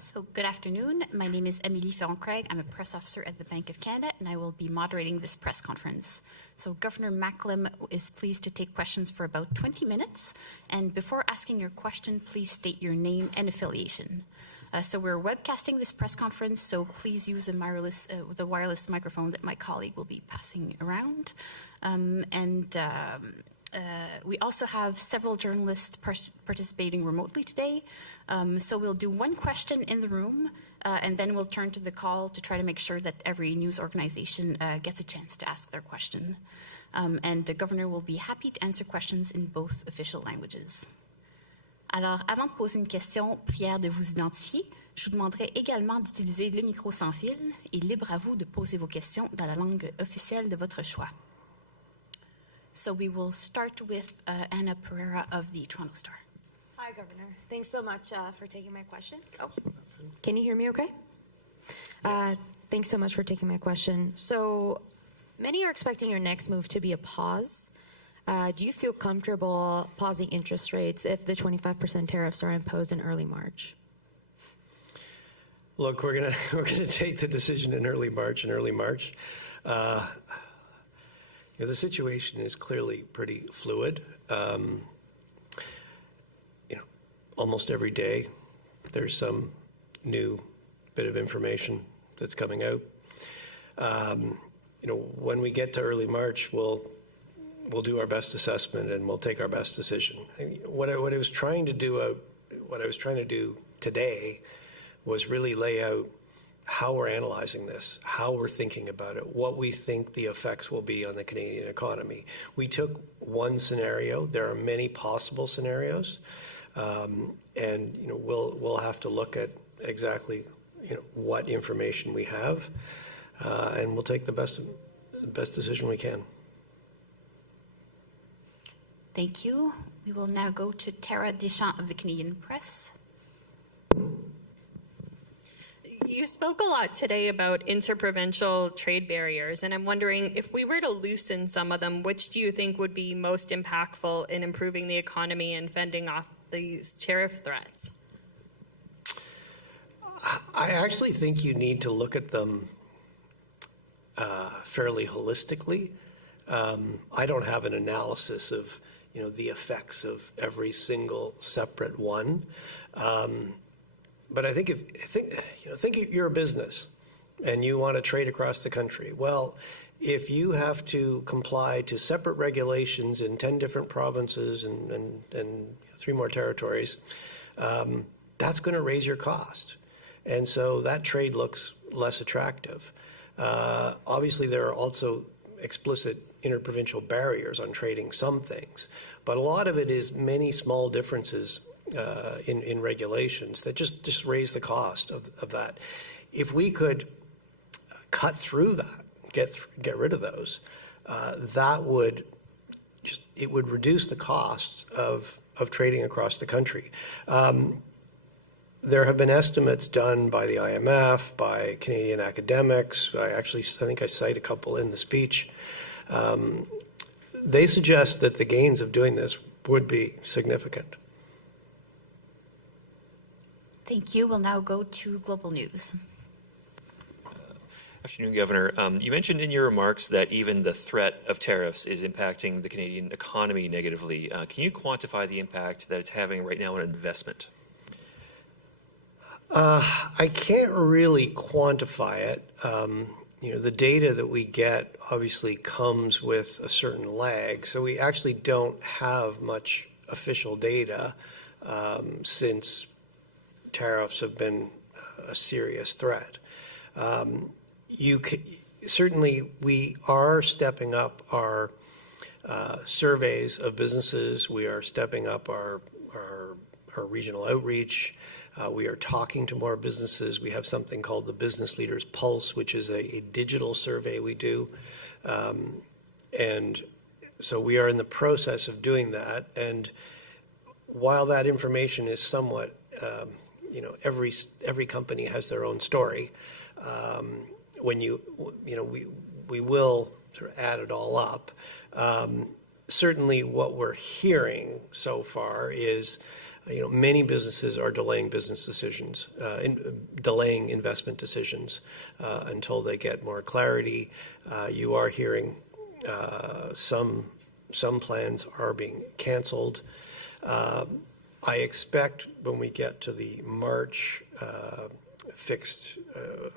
So good afternoon. My name is Amélie Ferron-Craig. I'm a press officer at the Bank of Canada, and I will be moderating this press conference. So Governor Macklem is pleased to take questions for about 20 minutes. And before asking your question, please state your name and affiliation. So we're webcasting this press conference, so please use the wireless microphone that my colleague will be passing around. We also have several journalists participating remotely today. So we'll do one question in the room, and then we'll turn to the call to try to make sure that every news organization gets a chance to ask their question. And the governor will be happy to answer questions in both official languages. Alors, avant de poser une question, prière de vous identifier, je vous demanderai également d'utiliser le micro sans fil et libre à vous de poser vos questions dans la langue officielle de votre choix. So we will start with Anna Pereira of the Toronto Star. Hi, Governor. Thanks so much for taking my question. Oh, can you hear me okay? Thanks so much for taking my question. So many are expecting your next move to be a pause. Do you feel comfortable pausing interest rates if the 25% tariffs are imposed in early March? Look, we're gonna take the decision in early March. The situation is clearly pretty fluid. Almost every day there's some new bit of information that's coming out. When we get to early March, we'll do our best assessment and we'll take our best decision. What I was trying to do today was really lay out how we're analyzing this, how we're thinking about it, what we think the effects will be on the Canadian economy. We took one scenario. There are many possible scenarios, and we'll have to look at exactly what information we have, and we'll take the best decision we can. Thank you. We will now go to Tara Deschamps of the Canadian Press. You spoke a lot today about interprovincial trade barriers, and I'm wondering if we were to loosen some of them, which do you think would be most impactful in improving the economy and fending off these tariff threats? I actually think you need to look at them fairly holistically. I don't have an analysis of the effects of every single separate one. But I think if you're a business and you want to trade across the country, well, if you have to comply to separate regulations in 10 different provinces and 3 more territories, that's going to raise your cost. And so that trade looks less attractive. Obviously, there are also explicit interprovincial barriers on trading some things, but a lot of it is many small differences in regulations that just raise the cost of that. If we could cut through that, get rid of those, that would reduce the costs of trading across the country. There have been estimates done by the IMF, by Canadian academics. I think I cite a couple in the speech. They suggest that the gains of doing this would be significant. Thank you. We'll now go to Global News. Afternoon, Governor. You mentioned in your remarks that even the threat of tariffs is impacting the Canadian economy negatively. Can you quantify the impact that it's having right now on investment? I can't really quantify it. The data that we get obviously comes with a certain lag, so we actually don't have much official data since tariffs have been a serious threat. Certainly, we are stepping up our surveys of businesses. We are stepping up our regional outreach. We are talking to more businesses. We have something called the Business Leaders Pulse, which is a digital survey we do. And so we are in the process of doing that. And while that information is somewhat, every company has their own story. We will sort of add it all up. Certainly what we're hearing so far is Many businesses are delaying business decisions, delaying investment decisions until they get more clarity. You are hearing some plans are being canceled. I expect when we get to the March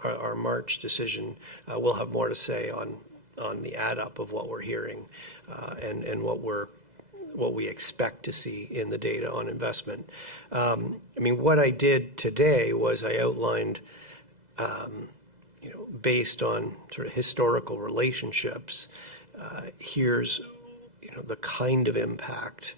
our March decision, we'll have more to say on the add up of what we're hearing and what we expect to see in the data on investment. What I did today was I outlined, based on sort of historical relationships, here's, the kind of impact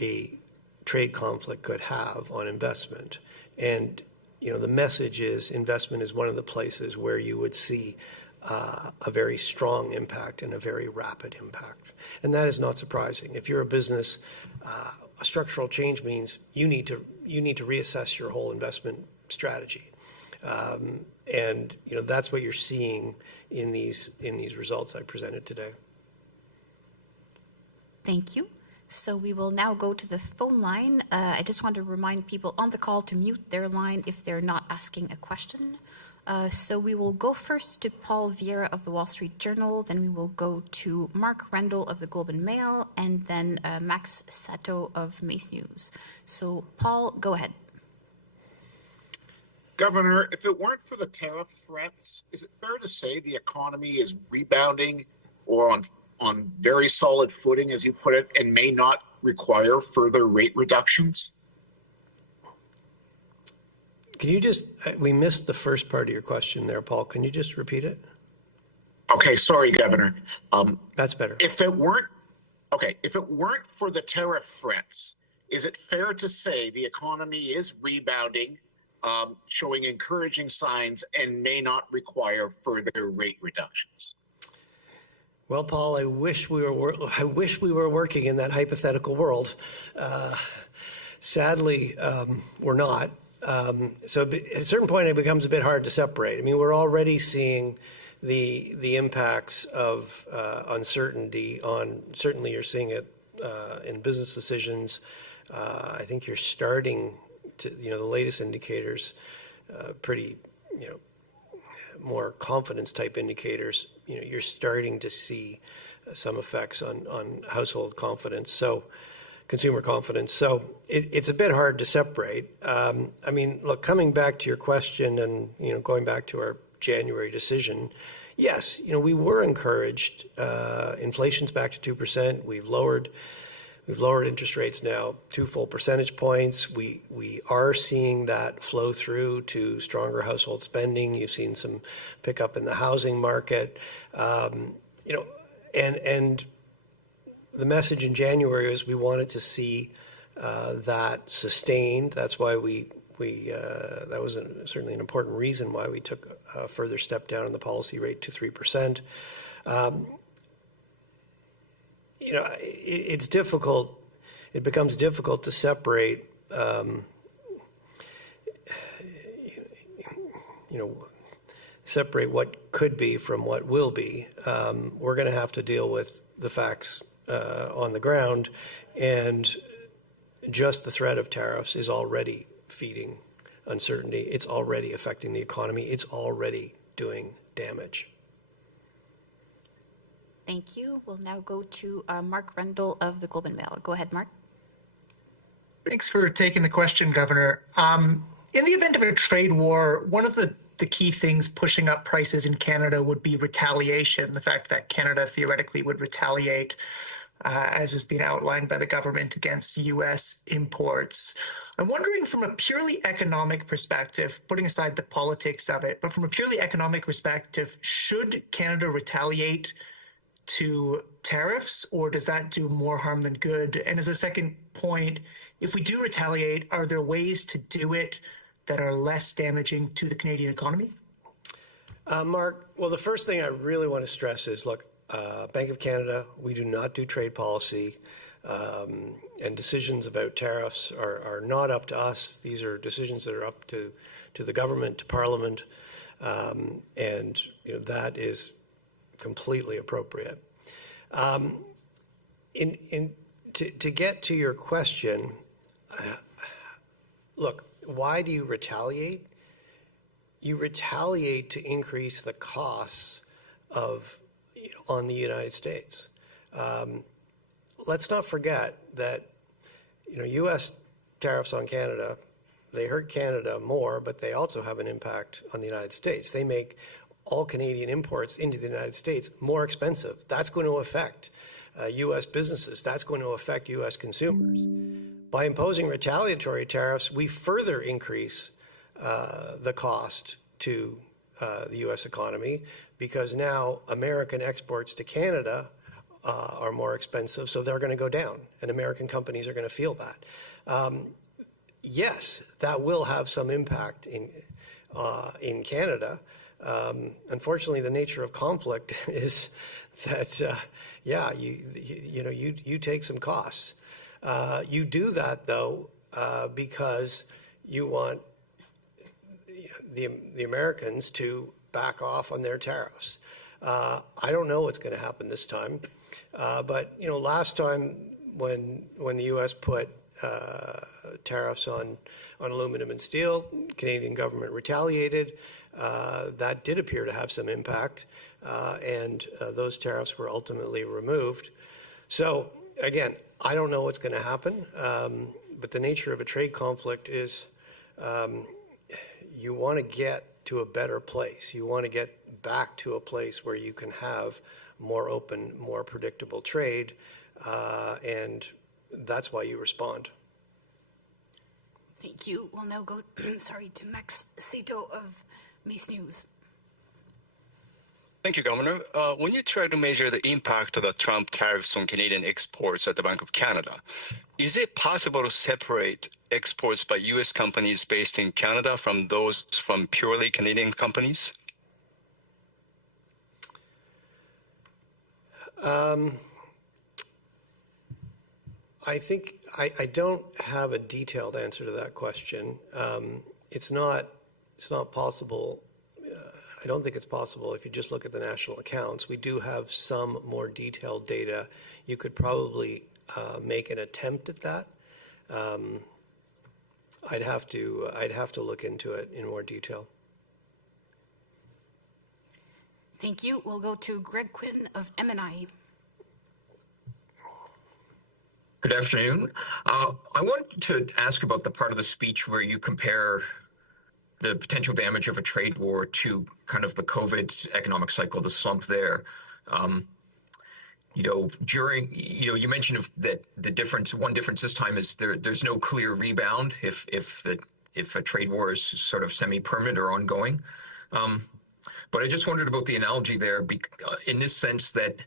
a trade conflict could have on investment. And, the message is investment is one of the places where you would see a very strong impact and a very rapid impact. And that is not surprising. If you're a business, a structural change means you need to reassess your whole investment strategy. And that's what you're seeing in these results I presented today. Thank you. So we will now go to the phone line. I just want to remind people on the call to mute their line if they're not asking a question. So we will go first to Paul Vieira of the Wall Street Journal, then we will go to Mark Rendell of the Globe and Mail, and then Max Sato of Mace News. So Paul, go ahead. Governor, if it weren't for the tariff threats, is it fair to say the economy is rebounding or on very solid footing, as you put it, and may not require further rate reductions? Can you we missed the first part of your question there, Paul. Can you just repeat it? Okay, sorry, Governor. That's better. If it weren't for the tariff threats, is it fair to say the economy is rebounding, showing encouraging signs, and may not require further rate reductions? Well, Paul, I wish we were working in that hypothetical world. Sadly, we're not. So at a certain point, it becomes a bit hard to separate. We're already seeing the impacts of uncertainty on. Certainly, you're seeing it in business decisions. I think you're starting to, the latest indicators, pretty, more confidence type indicators. You're starting to see some effects on household confidence. So. Consumer confidence. So it's a bit hard to separate. Look, coming back to your question and, going back to our January decision, yes, we were encouraged. Inflation's back to 2%. We've lowered interest rates now 2 full percentage points. We are seeing that flow through to stronger household spending. You've seen some pickup in the housing market, and the message in January is we wanted to see that sustained. That's why that was certainly an important reason why we took a further step down in the policy rate to 3%. It's difficult. It becomes difficult to separate, separate what could be from what will be. We're going to have to deal with the facts on the ground, and just the threat of tariffs is already feeding uncertainty. It's already affecting the economy. It's already doing damage. Thank you. We'll now go to Mark Rendell of the Globe and Mail. Go ahead, Mark. Thanks for taking the question, Governor. In the event of a trade war, one of the key things pushing up prices in Canada would be retaliation, the fact that Canada theoretically would retaliate, as has been outlined by the government, against U.S. imports. I'm wondering, from a purely economic perspective, putting aside the politics of it, but from a purely economic perspective, should Canada retaliate to tariffs, or does that do more harm than good? And as a second point, if we do retaliate, are there ways to do it that are less damaging to the Canadian economy? Mark, well, the first thing I really want to stress is, look, Bank of Canada, we do not do trade policy, and decisions about tariffs are not up to us. These are decisions that are up to the government, to Parliament, and that is completely appropriate. To get to your question, look, why do you retaliate? You retaliate to increase the costs of on the United States. Let's not forget that U.S. tariffs on Canada, they hurt Canada more, but they also have an impact on the United States. They make all Canadian imports into the United States more expensive. That's going to affect U.S. businesses. That's going to affect U.S. consumers. By imposing retaliatory tariffs, we further increase the cost to the U.S. economy, because now American exports to Canada are more expensive, so they're going to go down, and American companies are going to feel that. Yes, that will have some impact in Canada. Unfortunately, the nature of conflict is that, you take some costs. You do that, though, because you want the Americans to back off on their tariffs. I don't know what's going to happen this time, but last time when the U.S. put tariffs on aluminum and steel, Canadian government retaliated. That did appear to have some impact, and those tariffs were ultimately removed. So again, I don't know what's going to happen, but the nature of a trade conflict is you want to get to a better place. You want to get back to a place where you can have more open, more predictable trade, and that's why you respond. Thank you. We'll now go, to Max Sato of Mace News. Thank you, Governor. When you try to measure the impact of the Trump tariffs on Canadian exports at the Bank of Canada, is it possible to separate exports by U.S. companies based in Canada from those from purely Canadian companies? I think I don't have a detailed answer to that question. It's not possible. I don't think it's possible if you just look at the national accounts. We do have some more detailed data. You could probably make an attempt at that. I'd have to look into it in more detail. Thank you. We'll go to Greg Quinn of MNI. Good afternoon. I wanted to ask about the part of the speech where you compare the potential damage of a trade war to kind of the COVID economic cycle, the slump there. You mentioned that one difference this time is there's no clear rebound if a trade war is sort of semi-permanent or ongoing. But I just wondered about the analogy there in this sense that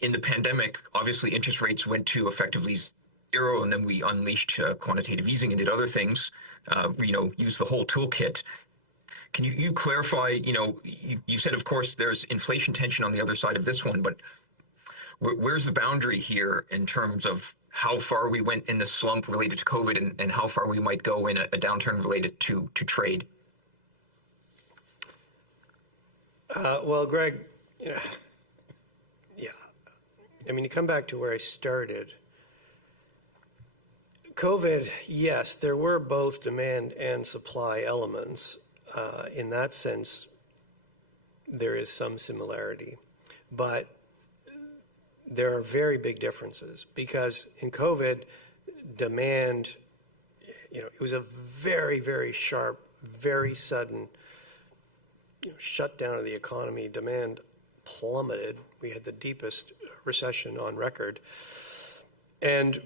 in the pandemic, obviously interest rates went to effectively zero, and then we unleashed quantitative easing and did other things, used the whole toolkit. Can you clarify, you said, of course, there's inflation tension on the other side of this one, but where's the boundary here in terms of how far we went in the slump related to COVID and how far we might go in a downturn related to trade? Well, Greg, you come back to where I started. COVID, yes, there were both demand and supply elements. In that sense, there is some similarity. But there are very big differences because in COVID, demand, it was a very, very sharp, very sudden shutdown of the economy. Demand plummeted. We had the deepest recession on record. And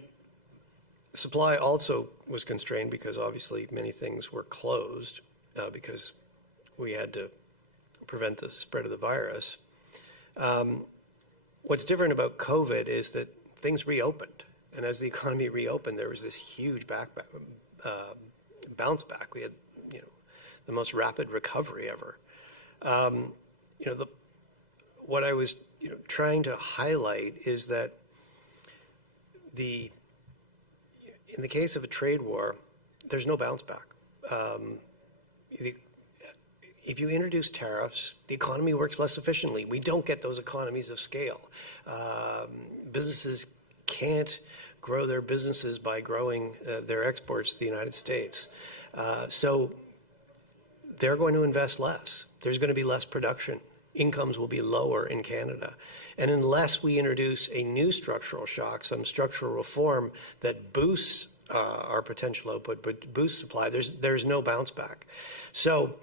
supply also was constrained because obviously many things were closed because we had to prevent the spread of the virus. What's different about COVID is that things reopened. And as the economy reopened, there was this huge bounce back. We had, the most rapid recovery ever. What I was trying to highlight is that in the case of a trade war, there's no bounce back. If you introduce tariffs, the economy works less efficiently. We don't get those economies of scale. Businesses can't grow their businesses by growing their exports to the United States. So they're going to invest less. There's going to be less production. Incomes will be lower in Canada. And unless we introduce a new structural shock, some structural reform that boosts our potential output, but boosts supply, there's no bounce back. So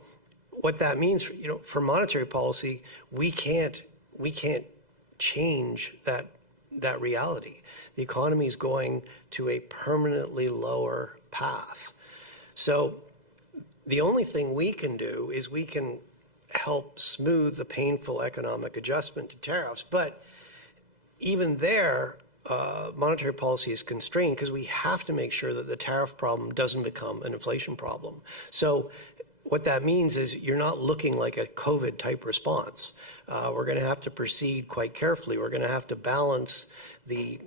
what that means, for monetary policy, we can't change that reality. The economy is going to a permanently lower path. So the only thing we can do is we can help smooth the painful economic adjustment to tariffs. But even there, monetary policy is constrained because we have to make sure that the tariff problem doesn't become an inflation problem. So what that means is you're not looking like a COVID-type response. We're going to have to proceed quite carefully. We're going to have to balance the,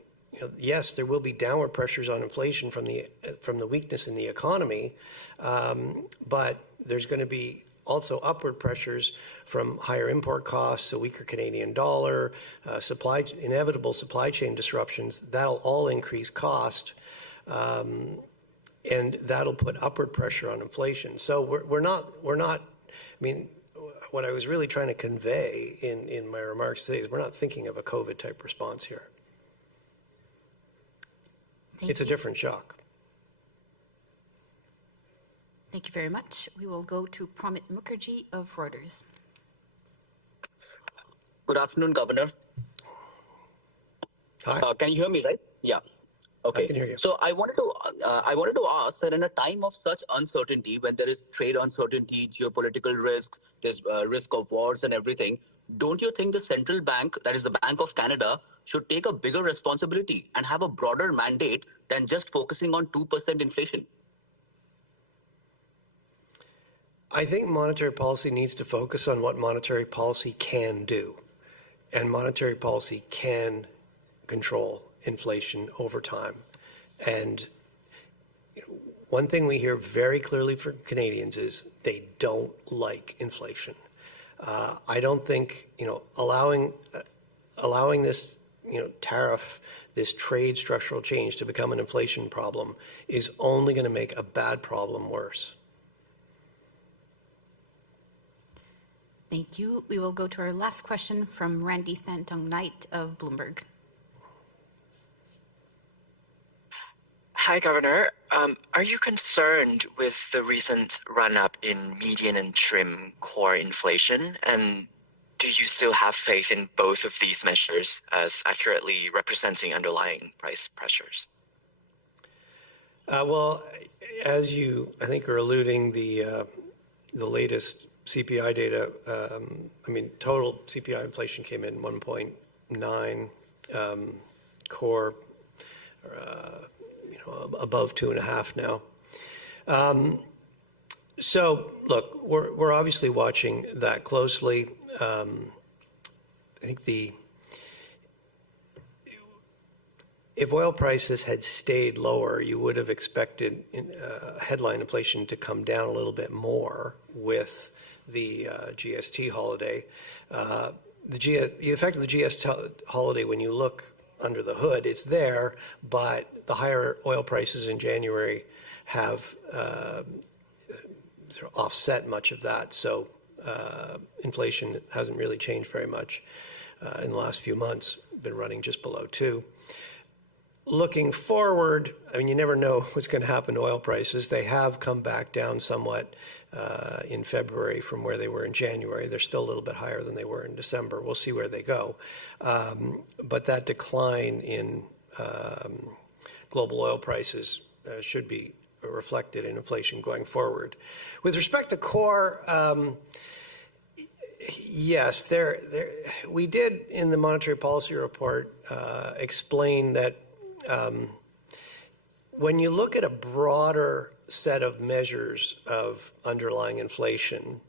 yes, there will be downward pressures on inflation from the weakness in the economy, but there's going to be also upward pressures from higher import costs, a weaker Canadian dollar, inevitable supply chain disruptions. That'll all increase cost, and that'll put upward pressure on inflation. So we're not. I mean, what I was really trying to convey in my remarks today is we're not thinking of a COVID-type response here. It's a different shock. Thank you very much. We will go to Pramit Mukherjee of Reuters. Good afternoon, Governor. Hi. Can you hear me, right? Yeah. Okay. I can hear you. So I wanted to ask that in a time of such uncertainty, when there is trade uncertainty, geopolitical risks, there's risk of wars and everything, don't you think the central bank, that is the Bank of Canada, should take a bigger responsibility and have a broader mandate than just focusing on 2% inflation? I think monetary policy needs to focus on what monetary policy can do. And monetary policy can control inflation over time. And one thing we hear very clearly from Canadians is they don't like inflation. I don't think, allowing this, tariff, this trade structural change to become an inflation problem is only going to make a bad problem worse. Thank you. We will go to our last question from Randy Thantong Knight of Bloomberg. Hi, Governor. Are you concerned with the recent run-up in median and trim core inflation? And do you still have faith in both of these measures as accurately representing underlying price pressures? Well, as you, I think, are alluding, the latest CPI data, total CPI inflation came in 1.9, core, above 2.5 now. So, look, we're obviously watching that closely. I think if oil prices had stayed lower, you would have expected headline inflation to come down a little bit more with the GST holiday. The effect of the GST holiday, when you look under the hood, it's there, but the higher oil prices in January have sort of offset much of that. So inflation hasn't really changed very much in the last few months, been running just below 2. Looking forward, you never know what's going to happen to oil prices. They have come back down somewhat in February from where they were in January. They're still a little bit higher than they were in December. We'll see where they go. But that decline in global oil prices should be reflected in inflation going forward. With respect to core, yes, we did in the monetary policy report explain that when you look at a broader set of measures of underlying inflation,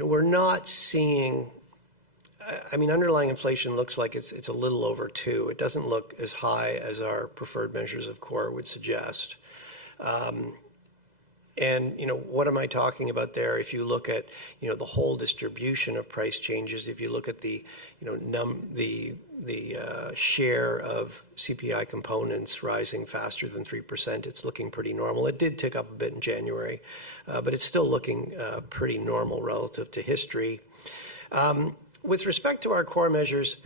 we're not seeing, underlying inflation looks like it's a little over 2. It doesn't look as high as our preferred measures of core would suggest. And, what am I talking about there? If you look at, the whole distribution of price changes, if you look at the, the share of CPI components rising faster than 3%, it's looking pretty normal. It did tick up a bit in January, but it's still looking pretty normal relative to history. With respect to our core measures,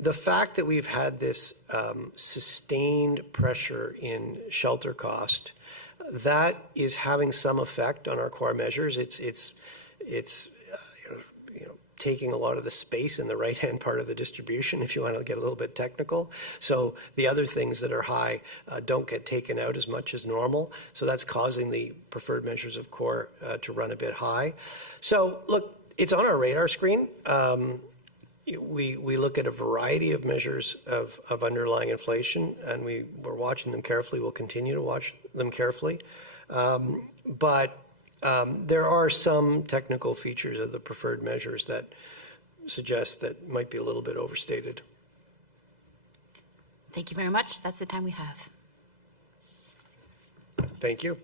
the fact that we've had this sustained pressure in shelter cost, that is having some effect on our core measures. It's taking a lot of the space in the right-hand part of the distribution, if you want to get a little bit technical. So the other things that are high don't get taken out as much as normal. So that's causing the preferred measures of core to run a bit high. So look, it's on our radar screen. We look at a variety of measures of underlying inflation, and we're watching them carefully. We'll continue to watch them carefully. But there are some technical features of the preferred measures that suggest that might be a little bit overstated. Thank you very much. That's the time we have. Thank you.